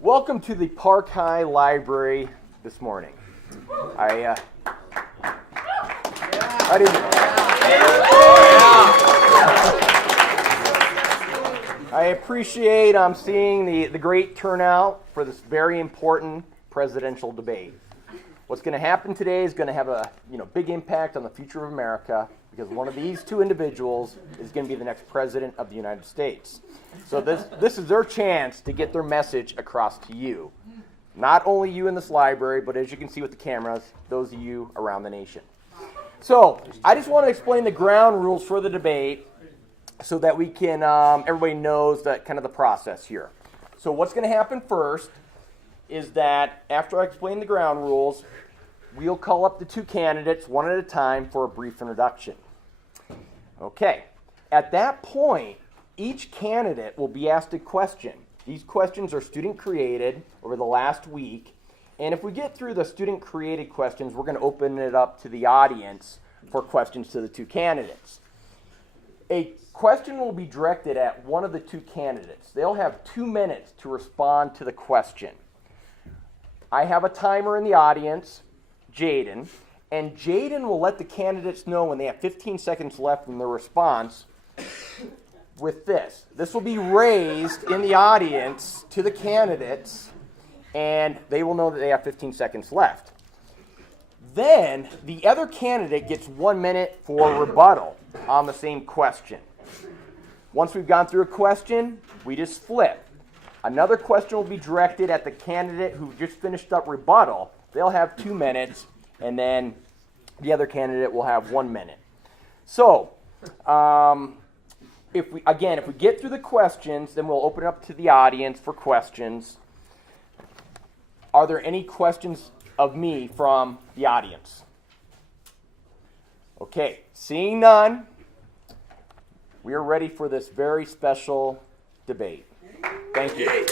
Welcome to the Park High Library this morning. I appreciate seeing the great turnout for this very important presidential debate. What's going to happen today is going to have a big impact on the future of America, because one of these two individuals is going to be the next president of the United States. So this is their chance to get their message across to you. Not only you in this library, but as you can see with the cameras, those of you around the nation. So I just want to explain the ground rules for the debate so that we can, everybody knows that kind of the process here. So what's going to happen first is that after I explain the ground rules, we'll call up the two candidates one at a time for a brief introduction. Okay. At that point, each candidate will be asked a question. These questions are student-created over the last week, and if we get through the student-created questions, we're going to open it up to the audience for questions to the two candidates. A question will be directed at one of the two candidates. They'll have 2 minutes to respond to the question. I have a timer in the audience, Jaden, and Jaden will let the candidates know when they have 15 seconds left in their response with this. This will be raised in the audience to the candidates, and they will know that they have 15 seconds left. Then the other candidate gets 1 minute for rebuttal on the same question. Once we've gone through a question, we just flip. Another question will be directed at the candidate who just finished up rebuttal. They'll have 2 minutes, and then the other candidate will have 1 minute. So, if we get through the questions, then we'll open it up to the audience for questions. Are there any questions of me from the audience? Okay, seeing none, we are ready for this very special debate. Thank you.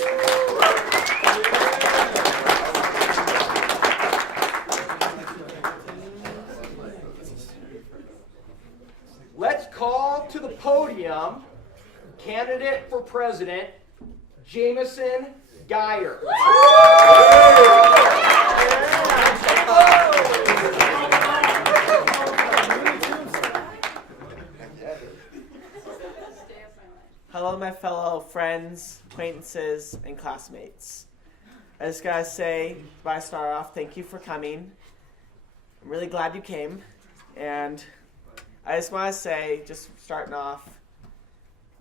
Let's call to the podium candidate for president, Jamison, Geyer. Hello, my fellow friends, acquaintances, and classmates. I just gotta say, before I start off, thank you for coming. I'm really glad you came, and I just want to say, just starting off,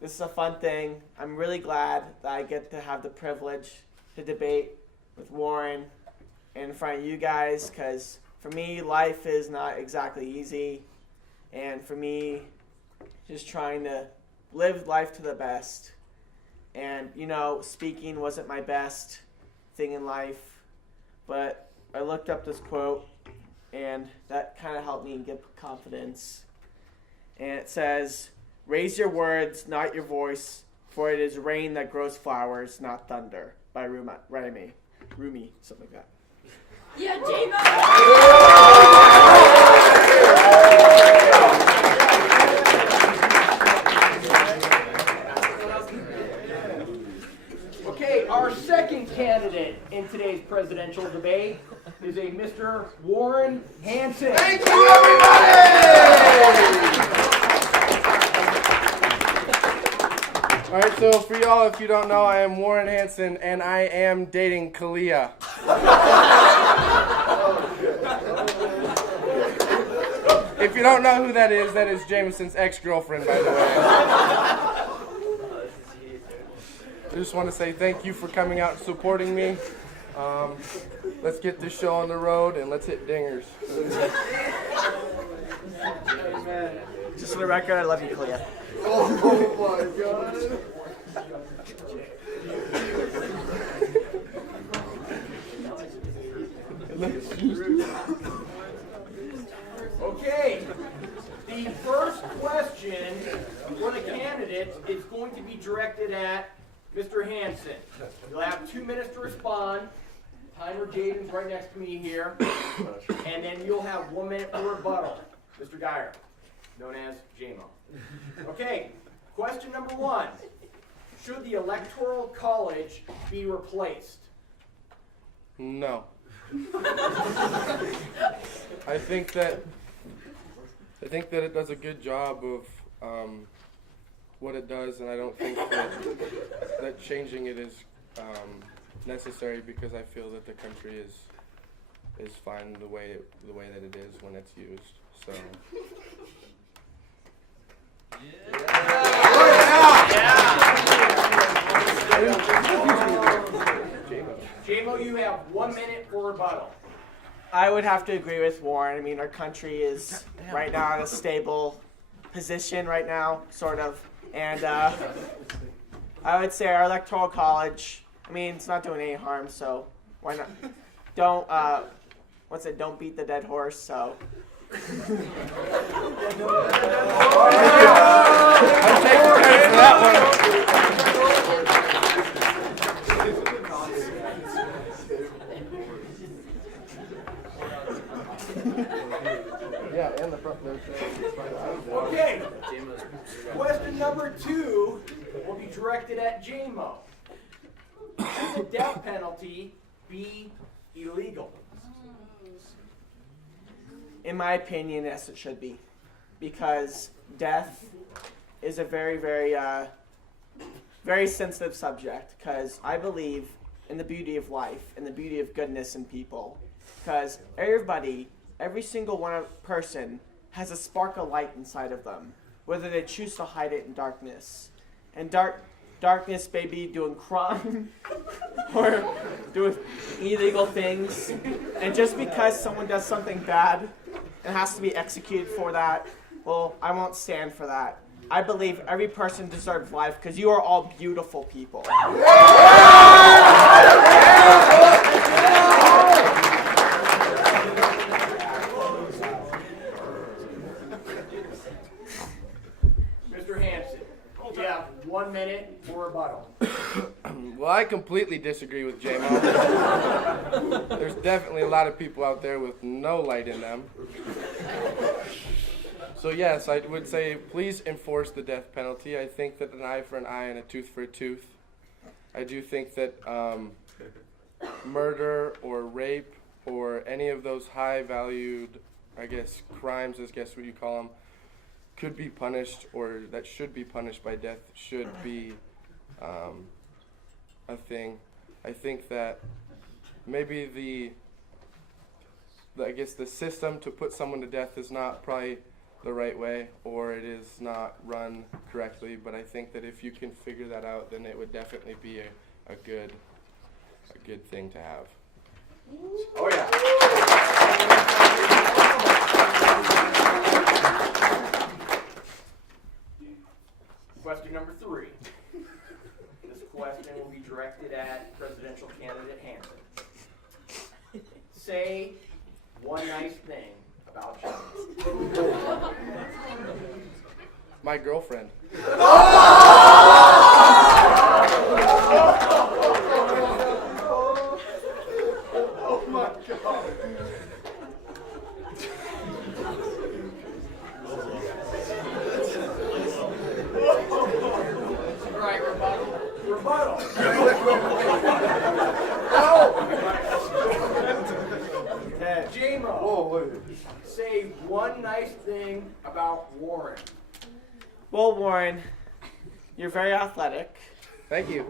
this is a fun thing. I'm really glad that I get to have the privilege to debate with Warren in front of you guys, because for me, life is not exactly easy, and for me, just trying to live life to the best. And, speaking wasn't my best thing in life, but I looked up this quote, and that kind of helped me get confidence. And it says, "Raise your words, not your voice, for it is rain that grows flowers, not thunder," by Rumi, something like that. Yeah, Jamison! Okay, our second candidate in today's presidential debate is a Mr. Warren Hanson. Thank you, everybody! All right, so for y'all, if you don't know, I am Warren Hanson, and I am dating Kalia. If you don't know who that is Jamison's ex-girlfriend, by the way. I just want to say thank you for coming out and supporting me. Let's get this show on the road, and let's hit dingers. Just for the record, I love you, Kalia. Oh my God. Okay, the first question for the candidates is going to be directed at Mr. Hanson. You'll have 2 minutes to respond. Timer Jaden's right next to me here. And then you'll have 1 minute for rebuttal. Mr. Geyer, known as JMO. Okay, question number 1. Should the Electoral College be replaced? No. I think that it does a good job of what it does, and I don't think that changing it is necessary, because I feel that the country is fine the way that it is when it's used. So. JMO, you have 1 minute for rebuttal. I would have to agree with Warren. I mean, our country is right now in a stable position right now, sort of. And I would say our electoral college, I mean, it's not doing any harm, so why not? Don't, don't beat the dead horse, so. I'm taking credit for that one. Yeah, and the front nose. Okay. Question number 2 will be directed at JMO. Should the death penalty be illegal? In my opinion, yes, it should be, because death is a very, very, very sensitive subject. Because I believe in the beauty of life and the beauty of goodness in people. Because every single person has a spark of light inside of them, whether they choose to hide it in darkness. And darkness may be doing crime or doing illegal things. And just because someone does something bad and has to be executed for that, well, I won't stand for that. I believe every person deserves life, because you are all beautiful people. Mr. Hanson, you have 1 minute for rebuttal. Well, I completely disagree with JMO. There's definitely a lot of people out there with no light in them. So yes, I would say please enforce the death penalty. I think that an eye for an eye and a tooth for a tooth. I do think that murder or rape or any of those high-valued, I guess, crimes, I guess what you call them, could be punished, or that should be punished by death, should be a thing. I think that maybe the system to put someone to death is not probably the right way, or it is not run correctly, but I think that if you can figure that out, then it would definitely be a good thing to have. Oh, yeah. Question number 3. This question will be directed at presidential candidate Hanson. Say one nice thing about Jamison. My girlfriend. Oh my God. All right, rebuttal. JMO, say one nice thing about Warren. Well, Warren, you're very athletic. Thank you.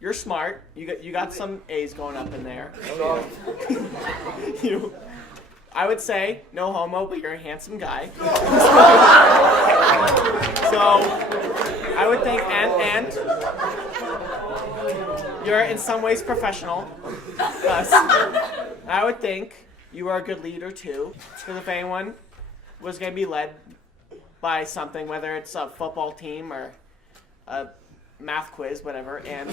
You're smart. You got some A's going up in there. Oh, I would say no homo, but you're a handsome guy. So I would think, and you're in some ways professional. Thus, I would think you are a good leader too. Because if anyone was going to be led by something, whether it's a football team or a math quiz, whatever, and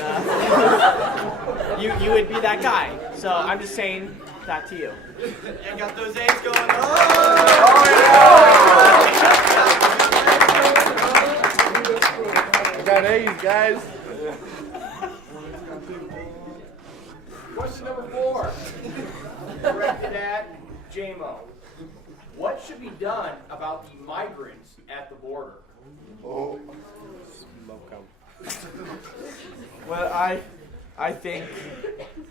you would be that guy. So I'm just saying that to you. I got those A's going. I got A's, guys. Question number 4, directed at JMO. What should be done about the migrants at the border? Oh, smoke 'em. Well, I think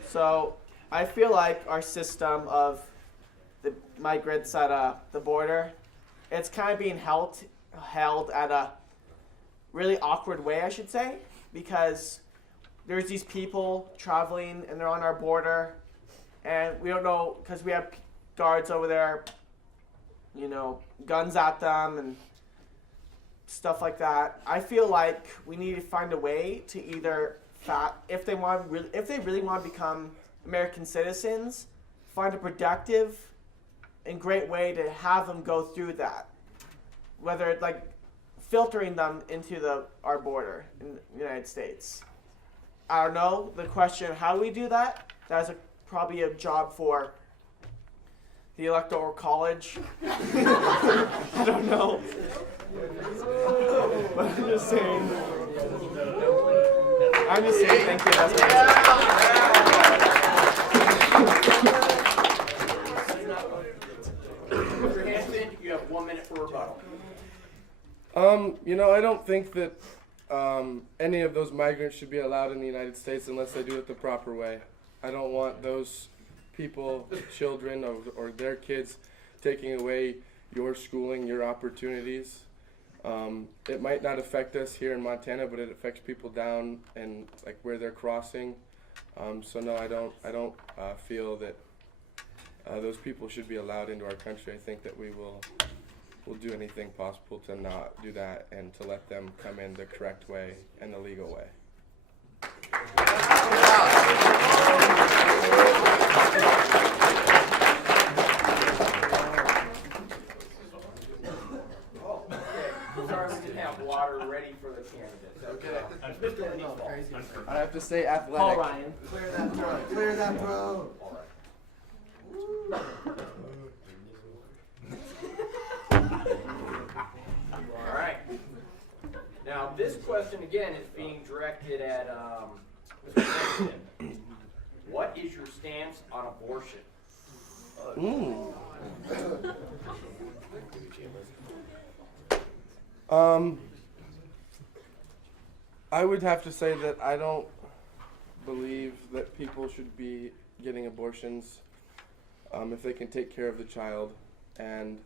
So I feel like our system of the migrants at the border, it's kind of being held at a really awkward way, I should say, because there's these people traveling and they're on our border, and we don't know because we have guards over there, guns at them and stuff like that. I feel like we need to find a way to either if they really want to become American citizens, find a productive and great way to have them go through that. Whether it's like filtering them into our border in the United States. I don't know the question of how we do that. That's probably a job for the Electoral College. I don't know. But I'm just saying. Thank you. That's my Mr. Hanson, you have 1 minute for rebuttal. I don't think that any of those migrants should be allowed in the United States unless they do it the proper way. I don't want those people, children, or their kids taking away your schooling, your opportunities. It might not affect us here in Montana, but it affects people down and like where they're crossing. So no, I don't feel that those people should be allowed into our country. I think that we'll do anything possible to not do that and to let them come in the correct way and the legal way. Sorry, we didn't have water ready for the candidates. Okay. I have to say athletic. Paul Ryan. Clear that throat. Clear that throat. All right. Now, this question again is being directed at Mr. Hanson. What is your stance on abortion? I would have to say that I don't believe that people should be getting abortions if they can take care of the child, and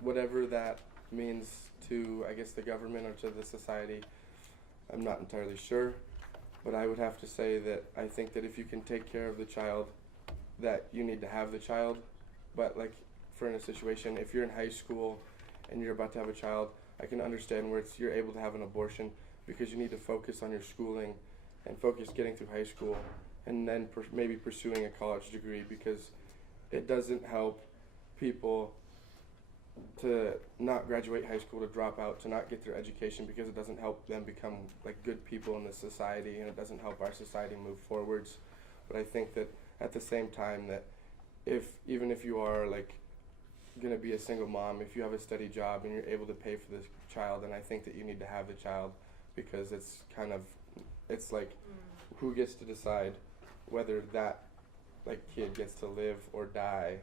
whatever that means to, I guess, the government or to the society, I'm not entirely sure. But I would have to say that I think that if you can take care of the child, that you need to have the child. But like, for in a situation, if you're in high school and you're about to have a child, I can understand where you're able to have an abortion because you need to focus on your schooling and focus getting through high school and then maybe pursuing a college degree, because it doesn't help people to not graduate high school, to drop out, to not get their education, because it doesn't help them become like good people in the society, and it doesn't help our society move forwards. But I think that at the same time that even if you are like going to be a single mom, if you have a steady job and you're able to pay for this child, then I think that you need to have the child, because it's like who gets to decide whether that like kid gets to live or die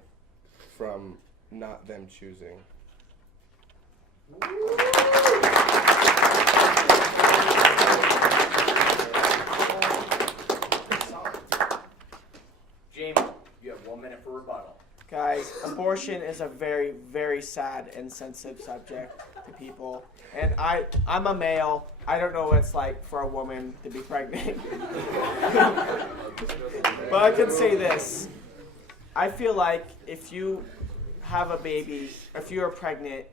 from not them choosing. Jamie, you have 1 minute for rebuttal. Guys, abortion is a very, very sad and sensitive subject to people. And I'm a male. I don't know what it's like for a woman to be pregnant. But I can say this. I feel like if you have a baby, if you are pregnant,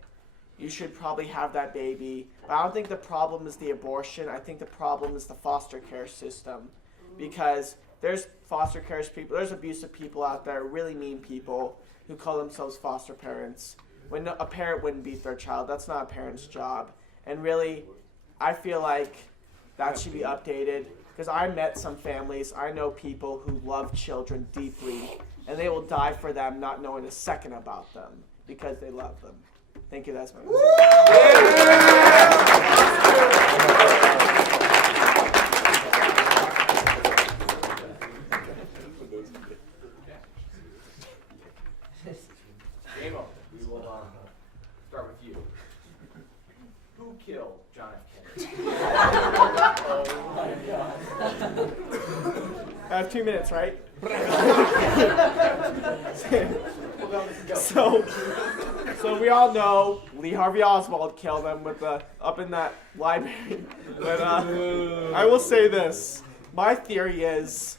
you should probably have that baby. But I don't think the problem is the abortion. I think the problem is the foster care system. Because there's foster care people, there's abusive people out there, really mean people who call themselves foster parents. When a parent wouldn't beat their child, that's not a parent's job. And really, I feel like that should be updated. Because I met some families, I know people who love children deeply, and they will die for them not knowing a second about them because they love them. Thank you, that's my Jamo, we will start with you. Who killed John F. Kennedy? I have 2 minutes, right? So we all know Lee Harvey Oswald killed him with the up in that library. But I will say this: my theory is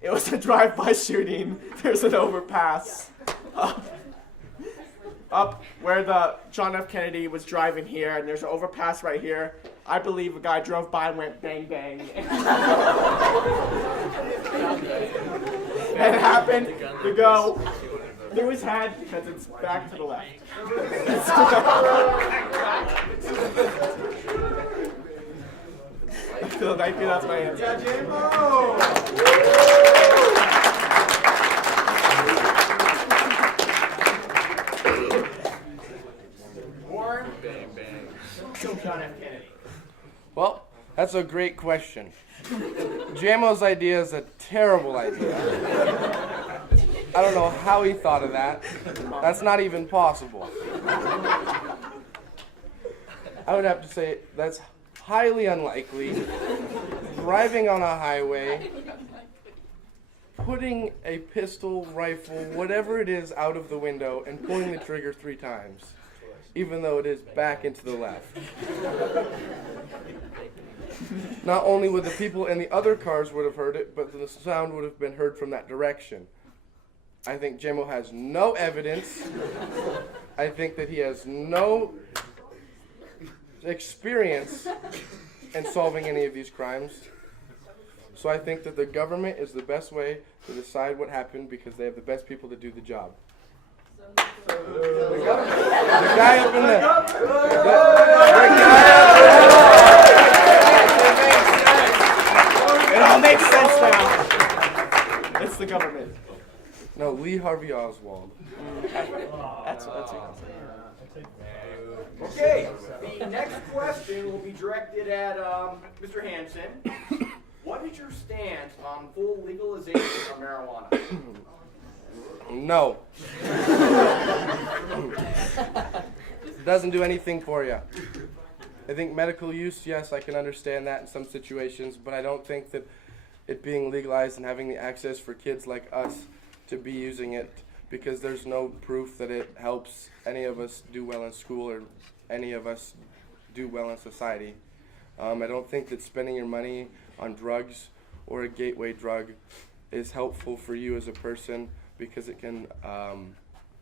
it was a drive-by shooting. There's an overpass up where the John F. Kennedy was driving here, and there's an overpass right here. I believe a guy drove by and went bang bang. And it happened to go through his head because it's back to the left. So thank you, that's my answer. Warren? Bang, bang. Kill John F. Kennedy. Well, that's a great question. JMO's idea is a terrible idea. I don't know how he thought of that. That's not even possible. I would have to say that's highly unlikely. Driving on a highway, putting a pistol, rifle, whatever it is out of the window and pulling the trigger 3 times, even though it is back into the left. Not only would the people in the other cars would have heard it, but the sound would have been heard from that direction. I think JMO has no evidence. I think that he has no experience in solving any of these crimes. So I think that the government is the best way to decide what happened because they have the best people to do the job. The guy up in It all makes sense now. It's the government. No, Lee Harvey Oswald. That's Okay, the next question will be directed at Mr. Hanson. What is your stance on full legalization of marijuana? No. Doesn't do anything for you. I think medical use, yes, I can understand that in some situations, but I don't think that it being legalized and having the access for kids like us to be using it, because there's no proof that it helps any of us do well in school or any of us do well in society. I don't think that spending your money on drugs or a gateway drug is helpful for you as a person, because it can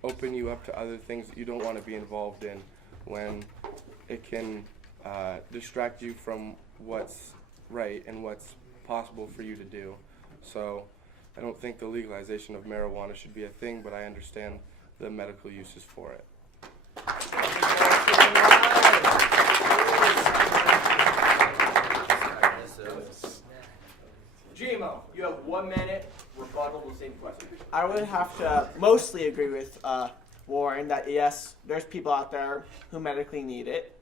open you up to other things that you don't want to be involved in, when it can distract you from what's right and what's possible for you to do. So I don't think the legalization of marijuana should be a thing, but I understand the medical uses for it. Gmo, you have 1 minute rebuttal to the same question. I would have to mostly agree with Warren that yes, there's people out there who medically need it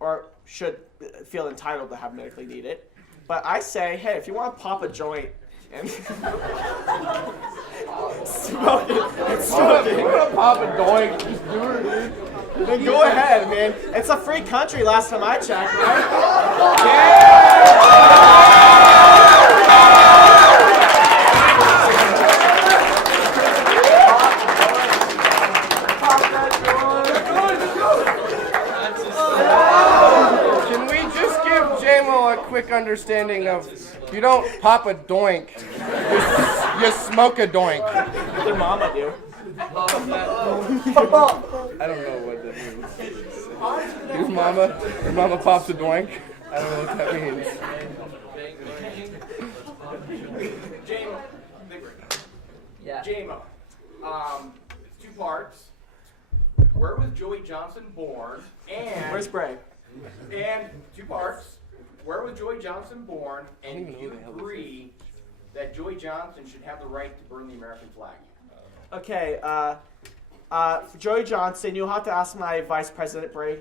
or should feel entitled to have medically need it. But I say, hey, if you want to pop a joint and smoke it, We're gonna pop a doink. Just do it, dude. then go ahead, man. It's a free country last time I checked, right? Can we just give JMO a quick understanding of, you don't pop a doink, you smoke a doink. Their mama do. I don't know what that means. Your mama pops a doink? I don't know what that means. Jamo, Jamo, it's 2 parts. Where was Joey Johnson born? And Where's Bray? And 2 parts. Where was Joey Johnson born? don't And even do know you who the hell this agree that Joey Johnson should have the right to burn the American flag? Okay, for Joey Johnson, you'll have to ask my Vice President, Bray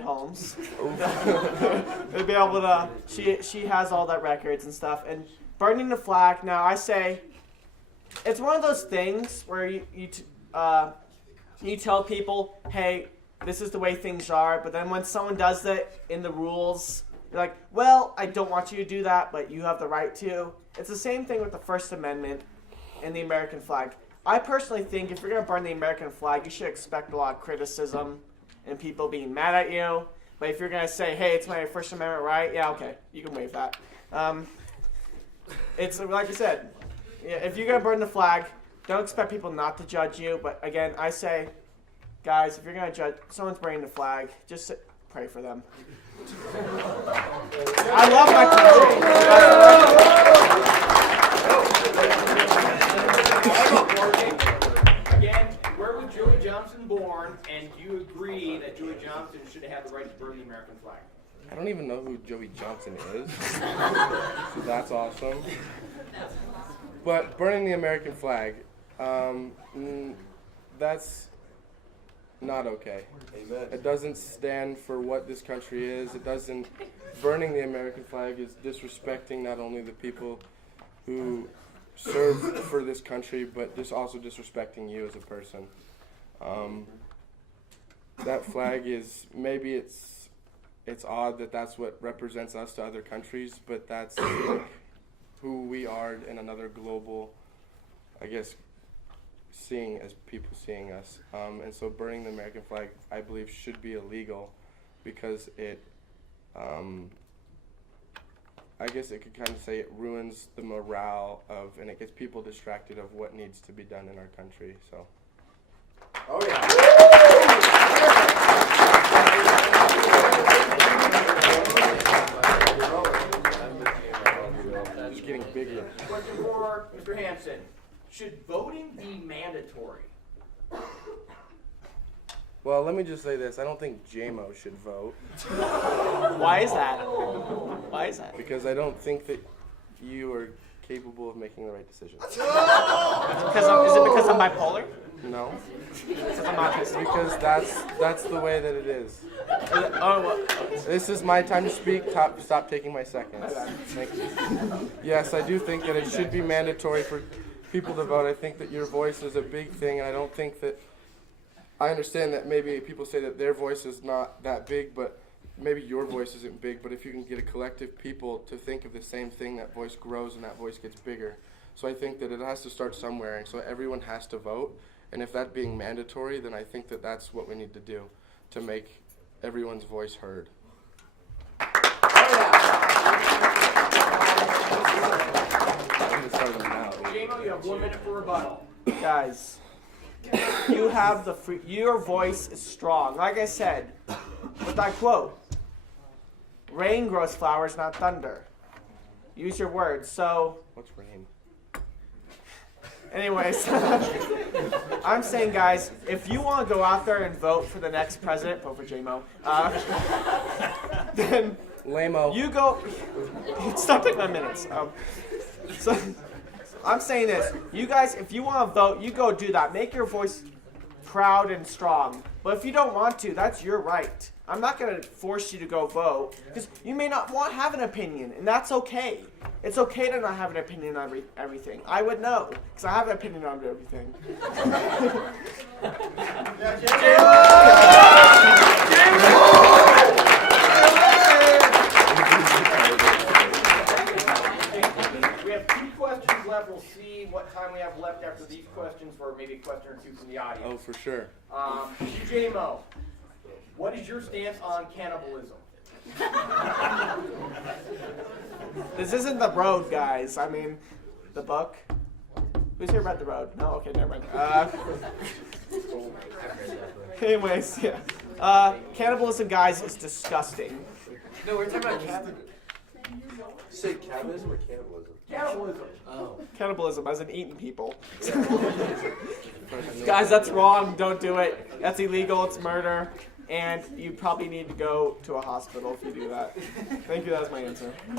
Holmes. They'll be able to, she has all that records and stuff. And burning the flag, now I say, it's one of those things where you tell people, hey, this is the way things are, but then when someone does that in the rules, you're like, well, I don't want you to do that, but you have the right to. It's the same thing with the First Amendment. and the American flag. I personally think if you're going to burn the American flag, you should expect a lot of criticism and people being mad at you. But if you're going to say, hey, it's my First Amendment right, yeah, okay, you can waive that. It's like I said, yeah, if you're going to burn the flag, don't expect people not to judge you. But again, I say, guys, if you're going to judge, someone's burning the flag, just pray for them. I love my country. Again, where was Joey Johnson born, and do you agree that Joey Johnson should have the right to burn the American flag? I don't even know who Joey Johnson is. So that's awesome. But burning the American flag, that's not okay. Amen. It doesn't stand for what this country is. It doesn't. Burning the American flag is disrespecting not only the people who serve for this country, but just also disrespecting you as a person. That flag is, maybe it's odd that that's what represents us to other countries, but that's like who we are in another global, I guess, as people seeing us. And so burning the American flag, I believe, should be illegal because it, I guess it could kind of say it ruins the morale of, and it gets people distracted of what needs to be done in our country. So. Oh yeah. It's getting bigger. Question for Mr. Hanson. Should voting be mandatory? Well, let me just say this. I don't think JMO should vote. Why is that? Why is that? Because I don't think that you are capable of making the right decisions. Is it because I'm bipolar? No. Because I'm autistic? Because that's the way that it is. Oh, well, This is my time to speak. Stop taking my seconds. Thank you. Yes, I do think that it should be mandatory for people to vote. I think that your voice is a big thing, and I don't think that. I understand that maybe people say that their voice is not that big, but maybe your voice isn't big. But if you can get a collective people to think of the same thing, that voice grows and that voice gets bigger. So I think that it has to start somewhere, and so everyone has to vote. And if that being mandatory, then I think that that's what we need to do to make everyone's voice heard. JMO, you have 1 minute for rebuttal. guys, you have the free. Your voice is strong. Like I said, with that quote, rain grows flowers, not thunder. Use your words. So, What's rain? anyways, I'm saying, guys, if you want to go out there and vote for the next president, vote for JMO. Then Lame-o. you go. Stop taking my minutes. So I'm saying this. You guys, if you want to vote, you go do that. Make your voice proud and strong. But if you don't want to, that's your right. I'm not going to force you to go vote because you may not have an opinion, and that's okay. It's okay to not have an opinion on everything. I would know because I have an opinion on everything. We have 2 questions left. We'll see what time we have left after these questions for maybe a question or 2 from the audience. Oh, for sure. JMO, what is your stance on cannibalism? This isn't The Road, guys. I mean, the book. Who's here read The Road? No? Okay, never mind. Anyways, yeah. Cannibalism, guys, is disgusting. No, we're talking about cannibalism. You say cannibalism or cannibalism? Cannibalism. Oh. Cannibalism, as in eating people. Guys, that's wrong. Don't do it. That's illegal. It's murder. And you probably need to go to a hospital if you do that. Thank you. That was my answer. 1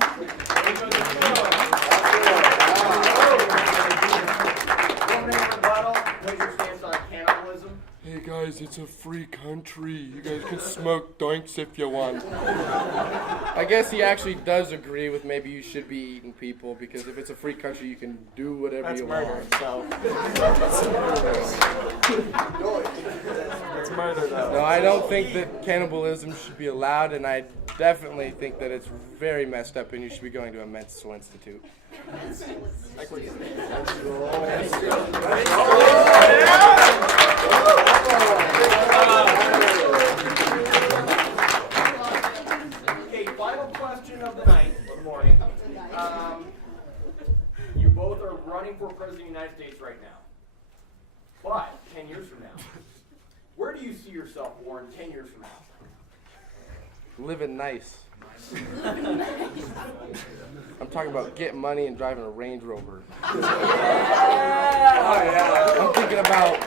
minute rebuttal. What is your stance on cannibalism? Hey guys, it's a free country. You guys can smoke doinks if you want. I guess he actually does agree with maybe you should be eating people because if it's a free country, you can do whatever That's you murder. want. So. It's murder, though. No, I don't think that cannibalism should be allowed, and I definitely think that it's very messed up, and you should be going to a mental institute. Like what you Okay, final question of the night, of the morning. You both are running for president of the United States right now. But 10 years from now, where do you see yourself, Warren, 10 years from now? Living nice. I'm talking about getting money and driving a Range Rover. I'm thinking about,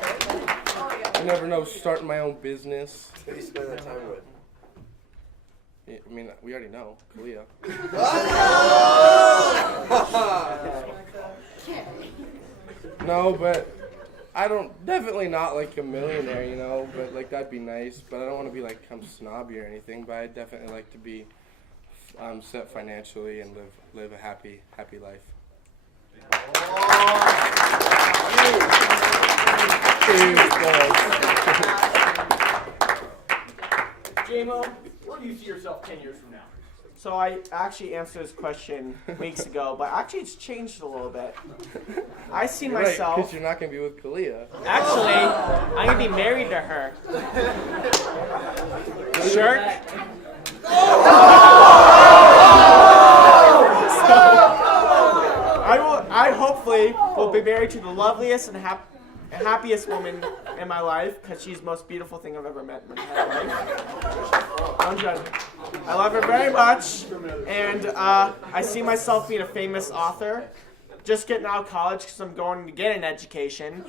you never know, starting my own business. Who do you spend that time with? I mean, we already know, Kalia. No, but I don't, definitely not like a millionaire, you know, but like that'd be nice. But I don't want to be like snobby or anything, but I'd definitely like to be set financially and live a happy life. J-Mo, where do you see yourself 10 years from now? So I actually answered this question weeks ago, but actually it's changed a little bit. I see myself. Because you're not going to be with Kalia. Actually, I'm gonna be married to her. Shirt. I hopefully will be married to the loveliest and happiest woman in my life, because she's the most beautiful thing I've ever met in my entire life. Don't judge me. I love her very much, and I see myself being a famous author. Just getting out of college because I'm going to get an education.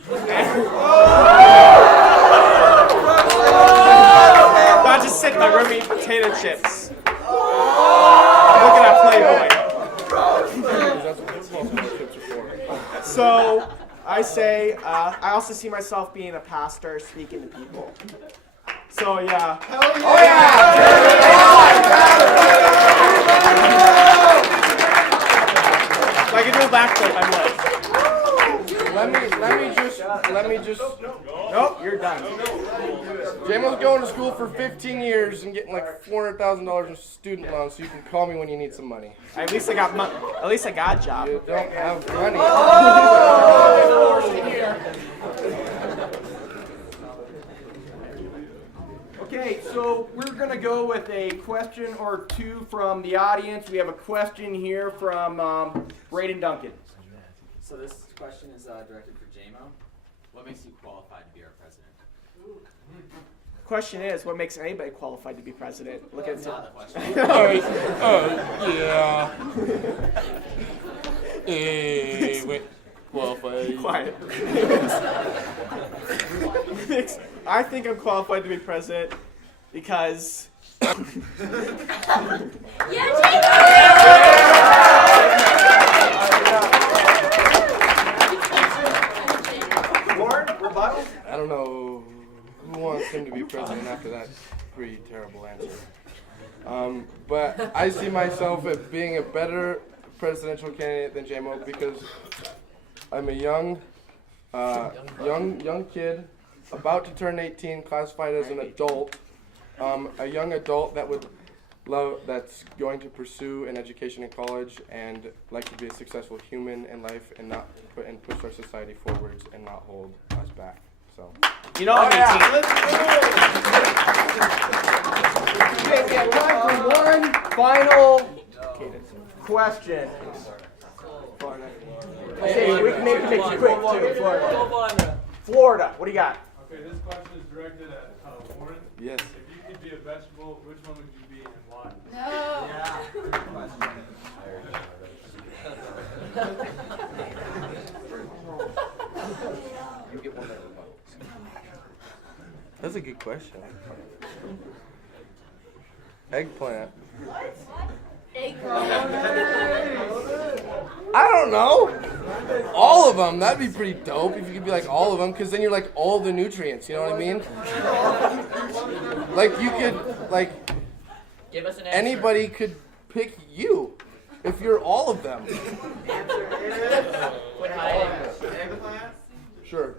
Not just sitting there and eating potato chips. Looking at Playboy. So I say, I also see myself being a pastor, speaking to people. So yeah. Oh yeah! If I could do a backflip, I Let me just. Nope, you're done. J-Mo's going to school for 15 years and getting like $400,000 in student loans, so you can call me when you need some money. At least I got a job. You don't have money. Okay, so we're going to go with a question or two from the audience. We have a question here from Braden Duncan. So this question is directed for J-Mo. What makes you qualified to be our president? The question is, what makes anybody qualified to be president? Look at That's not the question. Yeah. Wait, qualified. Quiet. I think I'm qualified to be president because. Warren, rebuttal? I don't know who wants him to be president after that pretty terrible answer. But I see myself as being a better presidential candidate than J-Mo because I'm a young kid about to turn 18, classified as an adult, a young adult that's going to pursue an education in college and like to be a successful human in life and push our society forwards and not hold us back. So. You know I'm 18. Okay, we have time for one final question. Okay, we can make it quick too. Florida, what do you got? Okay, this question is directed at Warren. Yes. If you could be a vegetable, which one would you be and why? No. Yeah. Good question. You get one that rebuttals. That's a good question. Eggplant. I don't know. All of them. That'd be pretty dope if you could be like all of them, because then you're like all the nutrients. You know what I mean? Like you could like. Give us an answer. Anybody could pick you if you're all of them. Quit hiding. Sure.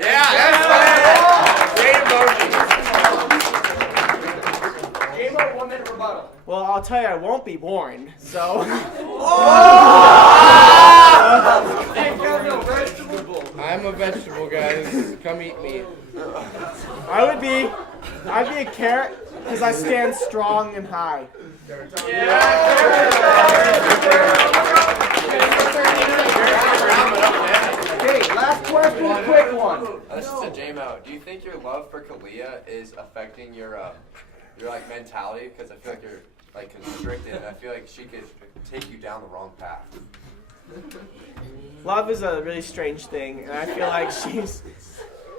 Yeah, that's right. Great emoji. J-Mo, 1 minute rebuttal. Well, I'll tell you, I won't be born. So. Hey, no, I'd be a carrot because I stand strong and high. Okay, last question, quick one. This is to J-Mo. Do you think your love for Kalia is affecting your like mentality? Because I feel like you're like constricted, and I feel like she could take you down the wrong path. Love is a really strange thing, and I feel like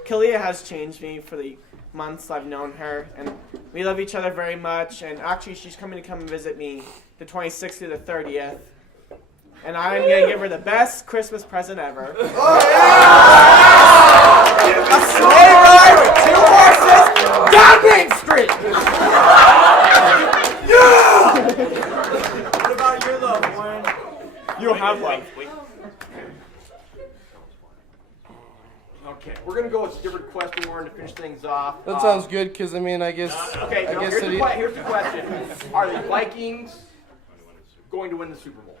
Kalia has changed me for the months I've known her, and we love each other very much, and actually she's come and visit me the 26th through the 30th, and I'm going to give her the best Christmas present ever. A sleigh ride with 2 horses down Main Street! What about your love, Warren? You don't have love. Okay, we're gonna go with a different question, Warren, to finish things off. That sounds good, because, I mean, I guess... Okay, I no, guess here's the question. Are the Vikings going to win the Super Bowl?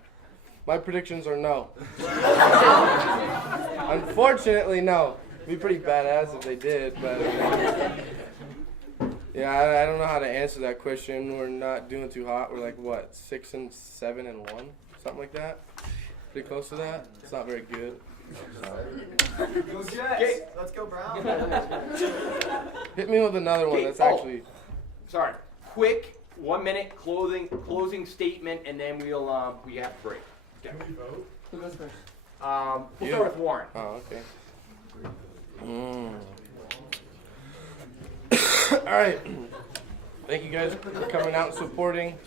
my predictions are no. Unfortunately, no. It'd be pretty badass if they did, but... yeah, I don't know how to answer that question. We're not doing too hot. We're like, what, 6-7-1? Something like that? Pretty close to that? It's not very good. Go Jets. Let's go Browns. Hit me with another one that's actually... Sorry. Quick 1 minute closing statement, and then we have to break. Okay. Can we vote? Who goes first? We'll start with Warren. Oh, okay. All right. Thank you guys for coming out and supporting.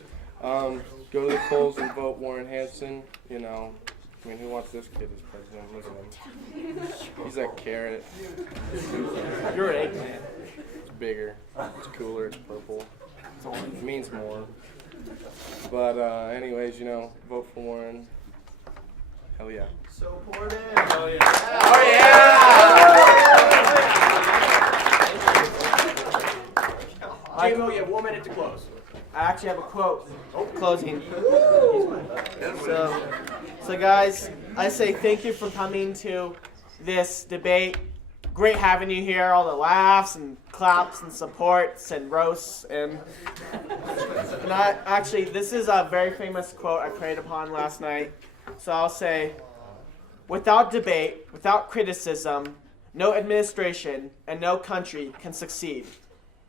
Go to the polls and vote Warren Hanson. You know, I mean, who wants this kid as president? Look at him. He's a carrot. You're an eggplant. It's bigger. It's cooler. It's purple. It means more. But anyways, you know, vote for Warren. Hell yeah. Support him. Oh, yeah. Oh, yeah! J-Mo, you have 1 minute to close. I actually have a quote. Closing. So guys, I say thank you for coming to this debate. Great having you here. All the laughs and claps and supports and roasts and this is a very famous quote I prayed upon last night. So I'll say, without debate, without criticism, no administration and no country can succeed,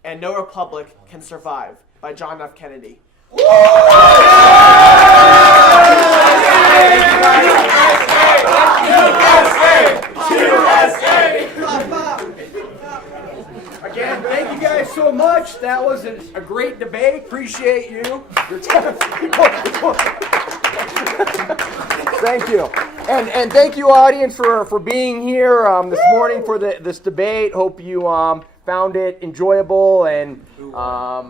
and no republic can survive. By John F. Kennedy. Again, thank you guys so much. That was a great debate. Appreciate you. Thank you. And thank you, audience, for being here this morning for this debate. Hope you found it enjoyable, and we're not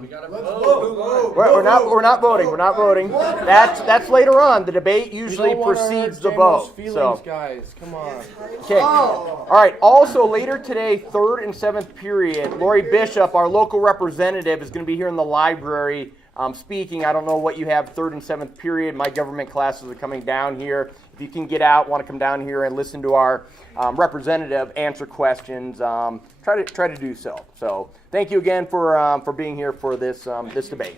voting. We're not voting. That's later on. The debate usually precedes the vote. Feelings, guys, come on. Okay. All right. Also, later today, 3rd and 7th period, Lori Bishop, our local representative, is going to be here in the library speaking. I don't know what you have 3rd and 7th period. My government classes are coming down here. If you can get out, want to come down here and listen to our representative answer questions, try to do so. So thank you again for being here for this debate.